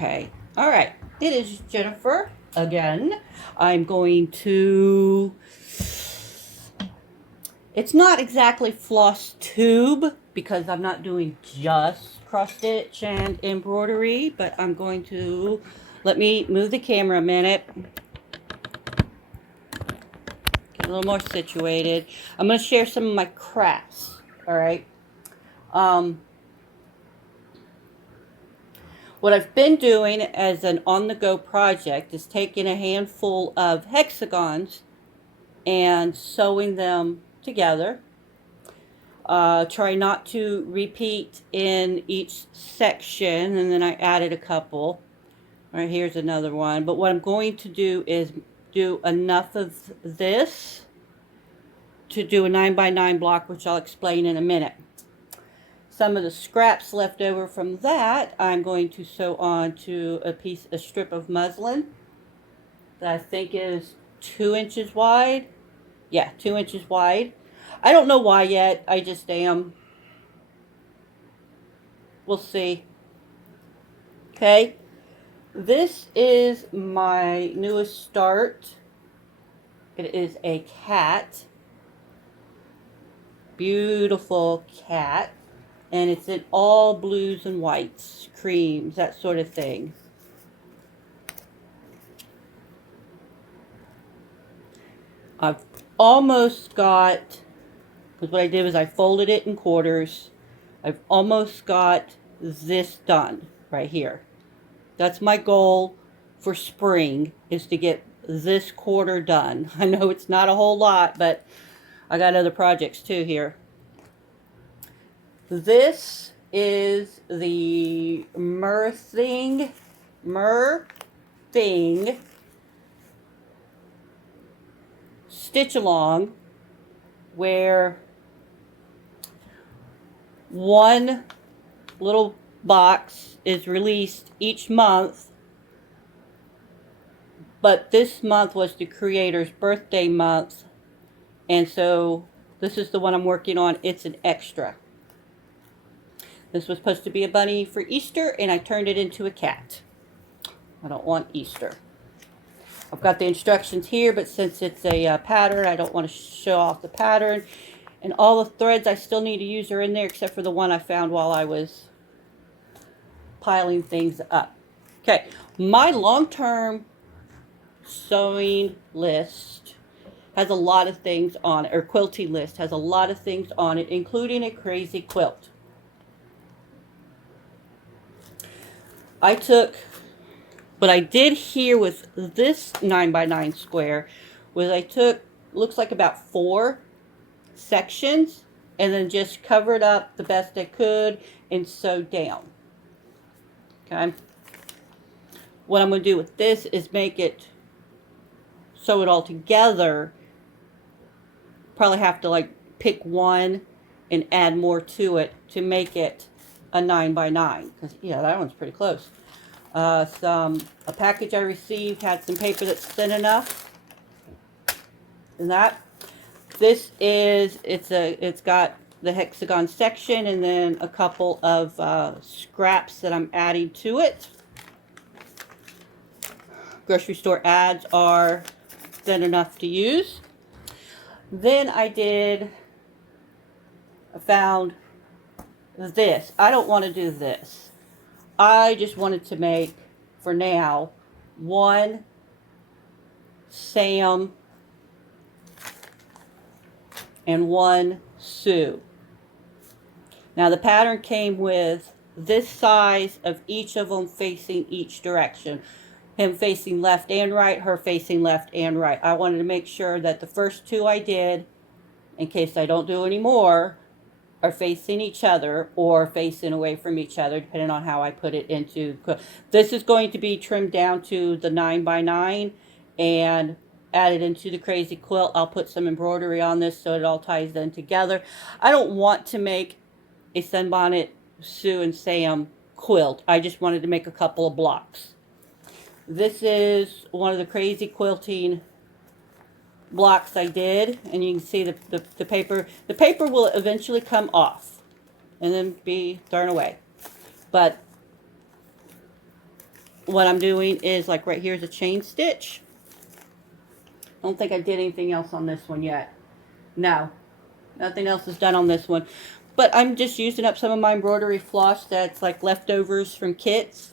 Okay. All right. It is Jennifer again. I'm going to... It's not exactly FlossTube because I'm not doing just cross stitch and embroidery, but I'm going to... Let me move the camera a minute. Get a little more situated. I'm going to share some of my crafts. All right. What I've been doing as an on-the-go project is taking a handful of hexagons and sewing them together. Try not to repeat in each section, and then I added a couple. All right, here's another one. But what I'm going to do is do enough of this to do a 9x9 block, which I'll explain in a minute. Some of the scraps left over from that, I'm going to sew on to a strip of muslin that I think is 2 inches wide. Yeah, 2 inches wide. I don't know why yet. I just am. We'll see. Okay. This is my newest start. It is a cat. Beautiful cat. And it's in all blues and whites, creams, that sort of thing. I've almost got, because what I did was I folded it in quarters. I've almost got this done right here. That's my goal for spring, is to get this quarter done. I know it's not a whole lot, but I got other projects too here. This is the Mer Thing stitch along, where one little box is released each month, but this month was the creator's birthday month, and so this is the one I'm working on. It's an extra. This was supposed to be a bunny for Easter, and I turned it into a cat. I don't want Easter. I've got the instructions here, but since it's a pattern, I don't want to show off the pattern. And all the threads I still need to use are in there, except for the one I found while I was piling things up. Okay, my long-term sewing list has a lot of things on it, or quilting list has a lot of things on it, including a crazy quilt. What I did here with this 9x9 square was I took, looks like about 4 sections, and then just covered up the best I could and sewed down. Okay. What I'm going to do with this is make it, sew it all together. Probably have to like pick one and add more to it to make it a 9x9, because yeah, that one's pretty close. A package I received had some paper that's thin enough. And that, this is, it's got the hexagon section and then a couple of scraps that I'm adding to it. Grocery store ads are thin enough to use. Then I found this. I don't want to do this. I just wanted to make, for now, one Sam and one Sue. Now the pattern came with this size of each of them facing each direction. Him facing left and right, her facing left and right. I wanted to make sure that the first 2 I did, in case I don't do any more, are facing each other or facing away from each other, depending on how I put it into. This is going to be trimmed down to the 9x9 and added into the crazy quilt. I'll put some embroidery on this so it all ties in together. I don't want to make a Sunbonnet Sue and Sam quilt. I just wanted to make a couple of blocks. This is one of the crazy quilting blocks I did, and you can see the paper. The paper will eventually come off and then be thrown away. But what I'm doing is, like, right here is a chain stitch. I don't think I did anything else on this one yet. No, nothing else is done on this one. But I'm just using up some of my embroidery floss that's like leftovers from kits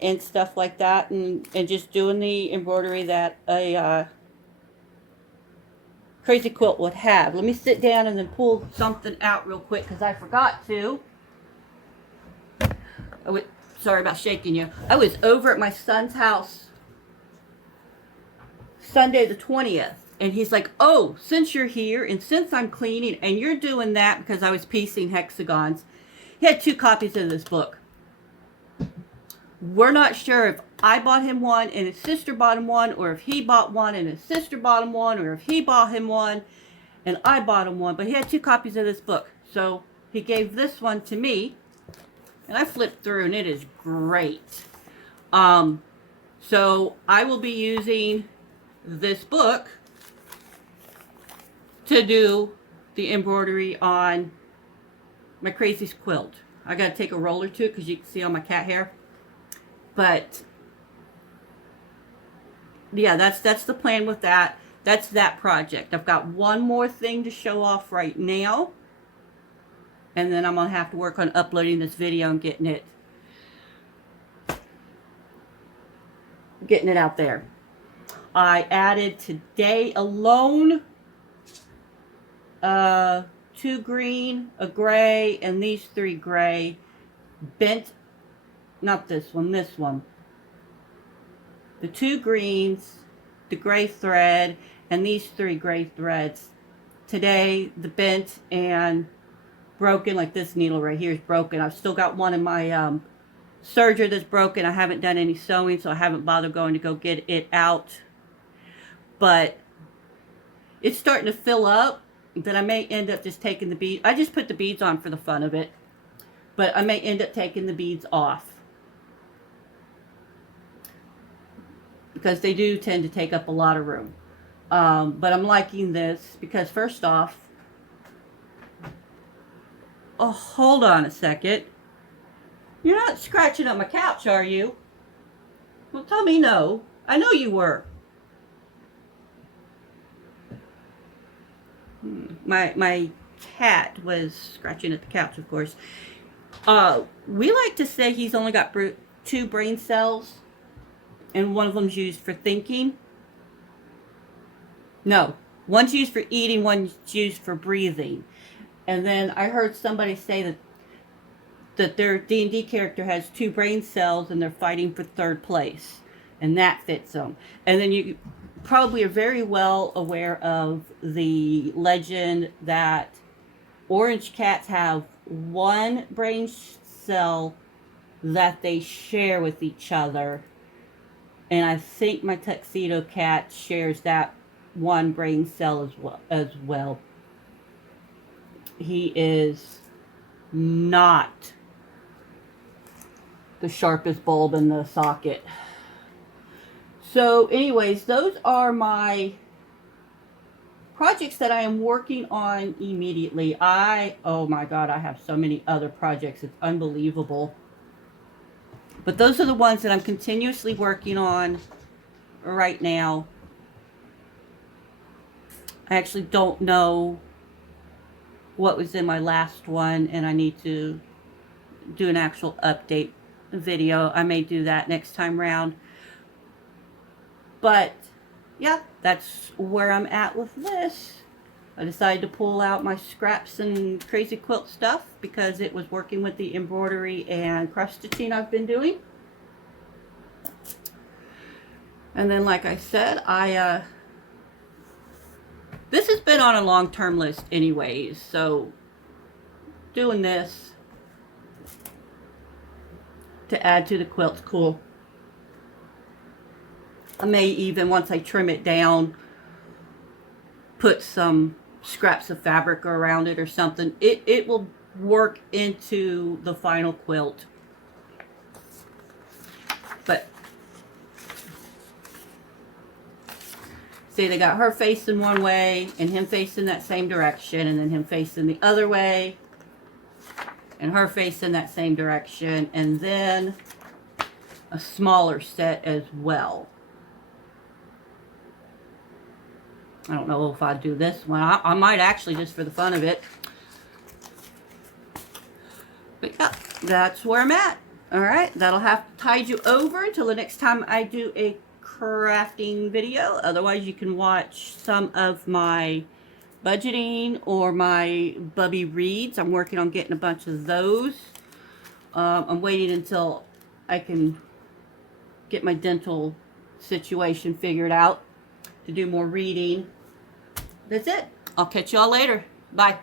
and stuff like that, and just doing the embroidery that a crazy quilt would have. Let me sit down and then pull something out real quick because I forgot to. Sorry about shaking you. I was over at my son's house Sunday the 20th, and he's like, oh, since you're here and since I'm cleaning and you're doing that, because I was piecing hexagons, he had 2 copies of this book. We're not sure if I bought him one and his sister bought him one, or if he bought one and his sister bought him one, or if he bought him one and I bought him one, but he had 2 copies of this book. So he gave this one to me, and I flipped through, and it is great. So I will be using this book to do the embroidery on my crazy quilt. I gotta take a roller to it because you can see all my cat hair. But yeah, that's the plan with that. That's that project. I've got one more thing to show off right now, and then I'm gonna have to work on uploading this video and getting it out there. I added today alone 2 green, a gray, and these 3 gray. Bent, not this one, this one. The 2 greens, the gray thread, and these 3 gray threads. Today, the bent and broken, like this needle right here is broken. I've still got one in my serger that's broken. I haven't done any sewing, so I haven't bothered going to go get it out. But it's starting to fill up, that I may end up just taking the beads. I just put the beads on for the fun of it, but I may end up taking the beads off because they do tend to take up a lot of room. But I'm liking this because, first off, oh, hold on a second. You're not scratching up my couch, are you? Well, tell me no. I know you were. My cat was scratching at the couch, of course. We like to say he's only got 2 brain cells, and one of them's used for thinking. No, one's used for eating, one's used for breathing. And then I heard somebody say that their D&D character has 2 brain cells and they're fighting for 3rd place, and that fits them. And then you probably are very well aware of the legend that orange cats have 1 brain cell that they share with each other, and I think my tuxedo cat shares that 1 brain cell as well. He is not the sharpest bulb in the socket. So anyways, those are my projects that I am working on immediately. Oh my God, I have so many other projects. It's unbelievable. But those are the ones that I'm continuously working on right now. I actually don't know what was in my last one, and I need to do an actual update video. I may do that next time round. But yeah, that's where I'm at with this. I decided to pull out my scraps and crazy quilt stuff because it was working with the embroidery and cross stitching I've been doing. And then, like I said, this has been on a long-term list anyways, so doing this to add to the quilt's cool. I may even, once I trim it down, put some scraps of fabric around it or something. It will work into the final quilt. But see, they got her facing one way and him facing that same direction, and then him facing the other way and her facing that same direction, and then a smaller set as well. I don't know if I'd do this one. I might actually, just for the fun of it. But yeah, that's where I'm at. Alright, that'll have to tide you over until the next time I do a crafting video. Otherwise, you can watch some of my budgeting or my Bubbe reads. I'm working on getting a bunch of those. I'm waiting until I can get my dental situation figured out to do more reading. That's it. I'll catch y'all later. Bye.